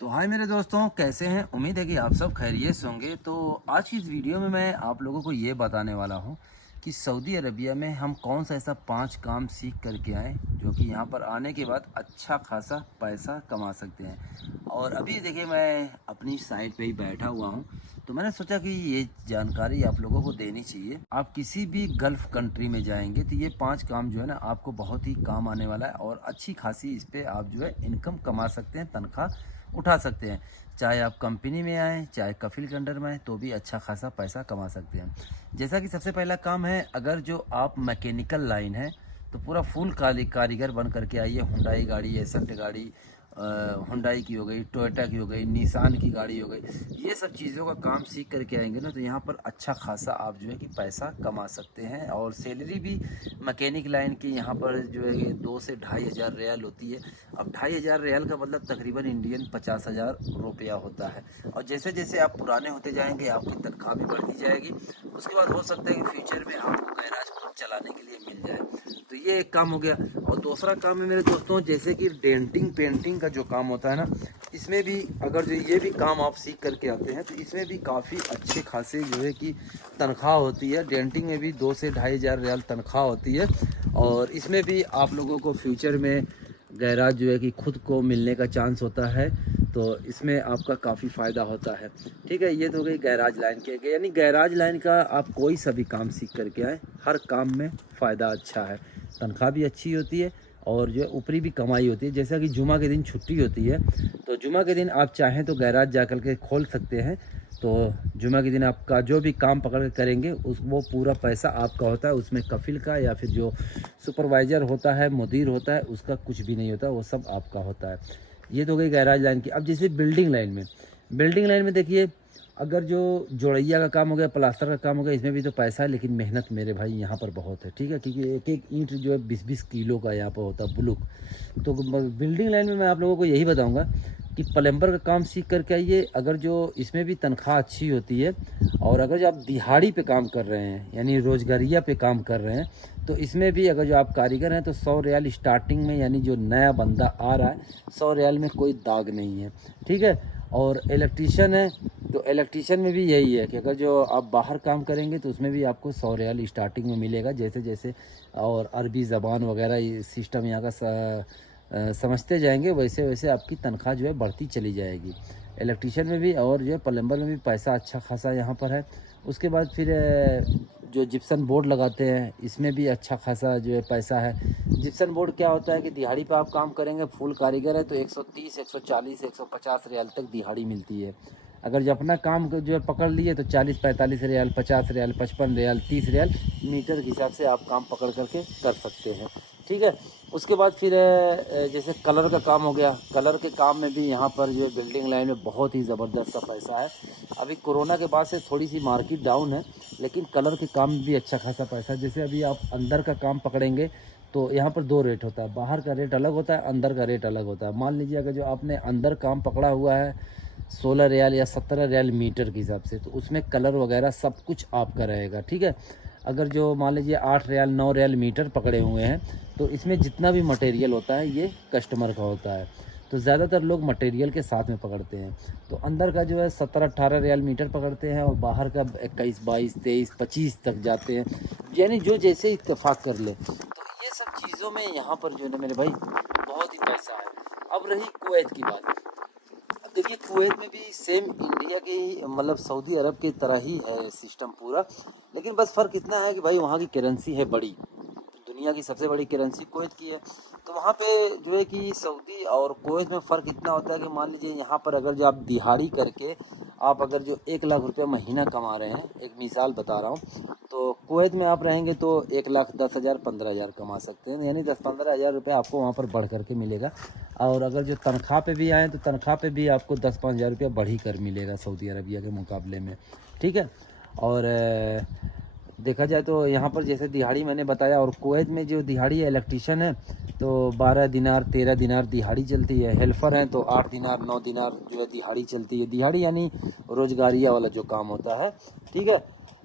तो हाय मेरे दोस्तों, कैसे हैं। उम्मीद है कि आप सब खैरियत से होंगे। तो आज की इस वीडियो में मैं आप लोगों को ये बताने वाला हूँ कि सऊदी अरबिया में हम कौन सा ऐसा 5 काम सीख करके आए जो कि यहाँ पर आने के बाद अच्छा खासा पैसा कमा सकते हैं। और अभी देखिए, मैं अपनी साइट पे ही बैठा हुआ हूँ, तो मैंने सोचा कि ये जानकारी आप लोगों को देनी चाहिए। आप किसी भी गल्फ़ कंट्री में जाएंगे तो ये 5 काम जो है ना, आपको बहुत ही काम आने वाला है और अच्छी खासी इस पर आप जो है इनकम कमा सकते हैं, तनख्वाह उठा सकते हैं। चाहे आप कंपनी में आएँ, चाहे कफ़ील के अंडर में आएँ, तो भी अच्छा खासा पैसा कमा सकते हैं। जैसा कि सबसे पहला काम है, अगर जो आप मैकेनिकल लाइन है तो पूरा फुल कारीगर बन करके आइए। हुंडई गाड़ी, एसेंट गाड़ी, हुंडई की हो गई, टोयोटा की हो गई, निसान की गाड़ी हो गई, ये सब चीज़ों का काम सीख करके आएंगे ना, तो यहाँ पर अच्छा खासा आप जो है कि पैसा कमा सकते हैं। और सैलरी भी मैकेनिक लाइन की यहाँ पर जो है कि 2 से 2,500 रियाल होती है। अब 2,500 रियाल का मतलब तकरीबन इंडियन 50,000 रुपया होता है। और जैसे जैसे आप पुराने होते जाएंगे, आपकी तनख्वाह भी बढ़ती जाएगी। उसके बाद हो सकता है कि फ्यूचर में आपको गैराज खुद चलाने के लिए मिल जाए। तो ये एक काम हो गया। और दूसरा काम है मेरे दोस्तों, जैसे कि डेंटिंग पेंटिंग का जो काम होता है ना, इसमें भी अगर जो ये भी काम आप सीख करके आते हैं तो इसमें भी काफ़ी अच्छे खासे जो है कि तनख्वाह होती है। डेंटिंग में भी 2 से 2,500 रियाल तनख्वाह होती है। और इसमें भी आप लोगों को फ्यूचर में गैराज जो है कि खुद को मिलने का चांस होता है। तो इसमें आपका काफ़ी फ़ायदा होता है। ठीक है, ये तो हो गई गैराज लाइन के, यानी गैराज लाइन का आप कोई सा भी काम सीख करके आए, हर काम में फ़ायदा अच्छा है, तनख्वाह भी अच्छी होती है और जो है ऊपरी भी कमाई होती है। जैसा कि जुमा के दिन छुट्टी होती है, तो जुमा के दिन आप चाहें तो गैराज जा कर के खोल सकते हैं। तो जुमा के दिन आपका जो भी काम पकड़ के करेंगे उस वो पूरा पैसा आपका होता है। उसमें कफिल का या फिर जो सुपरवाइज़र होता है, मुदीर होता है, उसका कुछ भी नहीं होता, वो सब आपका होता है। ये तो गई गैराज लाइन की। अब जैसे बिल्डिंग लाइन में देखिए, अगर जो जोड़ैया का काम हो गया, प्लास्टर का काम हो गया, इसमें भी तो पैसा है, लेकिन मेहनत मेरे भाई यहाँ पर बहुत है। ठीक है, क्योंकि एक एक ईंट जो है 20-20 किलो का यहाँ पर होता है, बुलुक। तो बिल्डिंग लाइन में मैं आप लोगों को यही बताऊँगा कि प्लम्बर का काम सीख करके आइए। अगर जो इसमें भी तनख्वाह अच्छी होती है, और अगर जो आप दिहाड़ी पे काम कर रहे हैं, यानी रोज़गारिया पे काम कर रहे हैं, तो इसमें भी अगर जो आप कारीगर हैं तो 100 रियाल स्टार्टिंग में, यानी जो नया बंदा आ रहा है, 100 रियाल में कोई दाग नहीं है। ठीक है। और इलेक्ट्रीशियन है तो इलेक्ट्रीशियन में भी यही है कि अगर जो आप बाहर काम करेंगे तो उसमें भी आपको 100 रियाल स्टार्टिंग में मिलेगा। जैसे जैसे और अरबी ज़बान वगैरह ये सिस्टम यहाँ का समझते जाएंगे, वैसे वैसे आपकी तनख्वाह जो है बढ़ती चली जाएगी। इलेक्ट्रीशियन में भी और जो है प्लम्बर में भी पैसा अच्छा खासा यहाँ पर है। उसके बाद फिर जो जिप्सन बोर्ड लगाते हैं, इसमें भी अच्छा खासा जो है पैसा है। जिप्सन बोर्ड क्या होता है कि दिहाड़ी पे आप काम करेंगे, फुल कारीगर है तो 130, 140, 150 रियाल तक दिहाड़ी मिलती है। अगर जो अपना काम जो है पकड़ लिए तो 40-45 रियाल, 50 रियाल, 55 रियाल, 30 रियाल मीटर के हिसाब से आप काम पकड़ करके कर सकते हैं। ठीक है। उसके बाद फिर जैसे कलर का काम हो गया। कलर के काम में भी यहाँ पर जो है बिल्डिंग लाइन में बहुत ही ज़बरदस्त सा पैसा है। अभी कोरोना के बाद से थोड़ी सी मार्केट डाउन है, लेकिन कलर के काम में भी अच्छा खासा पैसा है। जैसे अभी आप अंदर का काम पकड़ेंगे तो यहाँ पर 2 रेट होता है, बाहर का रेट अलग होता है, अंदर का रेट अलग होता है। मान लीजिए अगर जो आपने अंदर काम पकड़ा हुआ है 16 रियाल या 17 रियाल मीटर के हिसाब से, तो उसमें कलर वगैरह सब कुछ आपका रहेगा। ठीक है। अगर जो मान लीजिए 8 रियाल 9 रियाल मीटर पकड़े हुए हैं, तो इसमें जितना भी मटेरियल होता है ये कस्टमर का होता है। तो ज़्यादातर लोग मटेरियल के साथ में पकड़ते हैं। तो अंदर का जो है 17-18 रियाल मीटर पकड़ते हैं और बाहर का 21, 22, 23, 25 तक जाते हैं, यानी जो जैसे इत्तेफाक कर ले। तो ये सब चीज़ों में यहाँ पर जो है ना मेरे भाई बहुत ही पैसा है। अब रही कुवैत की बात। अब देखिए, कुवैत में भी सेम इंडिया की मतलब सऊदी अरब की तरह ही है सिस्टम पूरा, लेकिन बस फ़र्क इतना है कि भाई वहाँ की करेंसी है बड़ी। दुनिया की सबसे बड़ी करेंसी कुवैत की है। तो वहाँ पे जो है कि सऊदी और कुवैत में फ़र्क इतना होता है कि मान लीजिए यहाँ पर अगर जो आप दिहाड़ी करके आप अगर जो 1 लाख रुपया महीना कमा रहे हैं, एक मिसाल बता रहा हूँ, तो कुवैत में आप रहेंगे तो 1,10,000 15,000 कमा सकते हैं, यानी 10-15 हज़ार रुपये आपको वहाँ पर बढ़ करके मिलेगा। और अगर जो तनख्वाह पे भी आएँ तो तनख्वाह पे भी आपको 10-5 हज़ार रुपया बढ़ ही कर मिलेगा सऊदी अरबिया के मुकाबले में। ठीक है। और देखा जाए तो यहाँ पर जैसे दिहाड़ी मैंने बताया, और कुवैत में जो दिहाड़ी है, इलेक्ट्रीशियन है तो 12 दिनार 13 दिनार दिहाड़ी चलती है। हेल्पर हैं तो 8 दिनार 9 दिनार जो है दिहाड़ी चलती है। दिहाड़ी यानी रोजगारिया वाला जो काम होता है। ठीक है।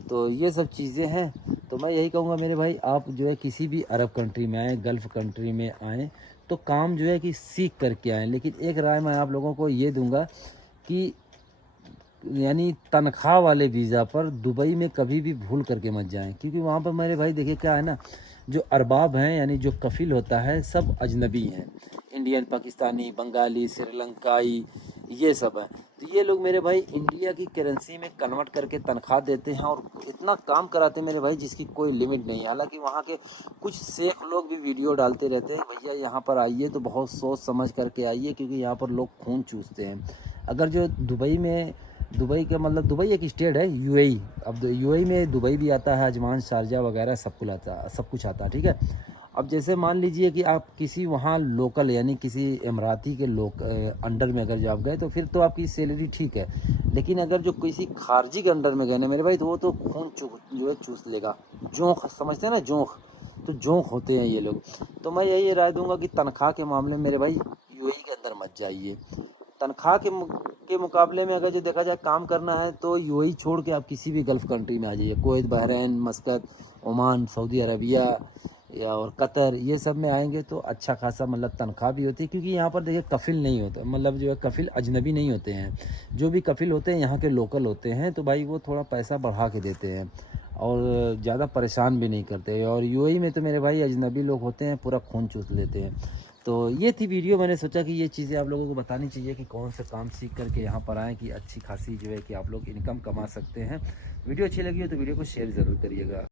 तो ये सब चीज़ें हैं। तो मैं यही कहूँगा मेरे भाई, आप जो है किसी भी अरब कंट्री में आएँ, गल्फ़ कंट्री में आएँ, तो काम जो है कि सीख करके आएँ। लेकिन एक राय मैं आप लोगों को ये दूँगा कि यानी तनख्वाह वाले वीज़ा पर दुबई में कभी भी भूल करके मत जाएँ, क्योंकि वहाँ पर मेरे भाई देखिए क्या है ना, जो अरबाब हैं यानी जो कफ़ील होता है सब अजनबी हैं। इंडियन, पाकिस्तानी, बंगाली, श्रीलंकाई ये सब हैं। तो ये लोग मेरे भाई इंडिया की करेंसी में कन्वर्ट करके तनख्वाह देते हैं और इतना काम कराते हैं मेरे भाई जिसकी कोई लिमिट नहीं है। हालाँकि वहाँ के कुछ शेख लोग भी वीडियो डालते रहते हैं, भैया यहाँ पर आइए तो बहुत सोच समझ करके आइए, क्योंकि यहाँ पर लोग खून चूसते हैं। अगर जो दुबई का मतलब, दुबई एक स्टेट है यूएई। अब यूएई में दुबई भी आता है, अजमान, शारजा वगैरह सब कुछ आता है, ठीक है। अब जैसे मान लीजिए कि आप किसी वहाँ लोकल यानी किसी इमराती के अंडर में अगर जो आप गए तो फिर तो आपकी सैलरी ठीक है। लेकिन अगर जो किसी खारजी के अंडर में गए ना मेरे भाई, तो वो तो खून जो है चूस लेगा। जोंक समझते हैं ना, जोंक, तो जोंक होते हैं ये लोग। तो मैं यही राय दूंगा कि तनख्वाह के मामले में मेरे भाई यूएई के अंदर मत जाइए। तनख्वाह के मुकाबले में अगर जो देखा जाए काम करना है तो यूएई छोड़ के आप किसी भी गल्फ़ कंट्री में आ जाइए, Kuwait, Bahrain, मस्कत, Oman, Saudi Arabia या और कतर, ये सब में आएंगे तो अच्छा खासा मतलब तनख्वाह भी होती है। क्योंकि यहाँ पर देखिए कफ़िल नहीं होता, मतलब जो है कफ़िल अजनबी नहीं होते हैं। जो भी कफ़िल होते हैं यहाँ के लोकल होते हैं, तो भाई वो थोड़ा पैसा बढ़ा के देते हैं और ज़्यादा परेशान भी नहीं करते। और यूएई में तो मेरे भाई अजनबी लोग होते हैं, पूरा खून चूस लेते हैं। तो ये थी वीडियो, मैंने सोचा कि ये चीज़ें आप लोगों को बतानी चाहिए कि कौन सा काम सीख करके यहाँ पर आएँ कि अच्छी खासी जो है कि आप लोग इनकम कमा सकते हैं। वीडियो अच्छी लगी हो तो वीडियो को शेयर ज़रूर करिएगा।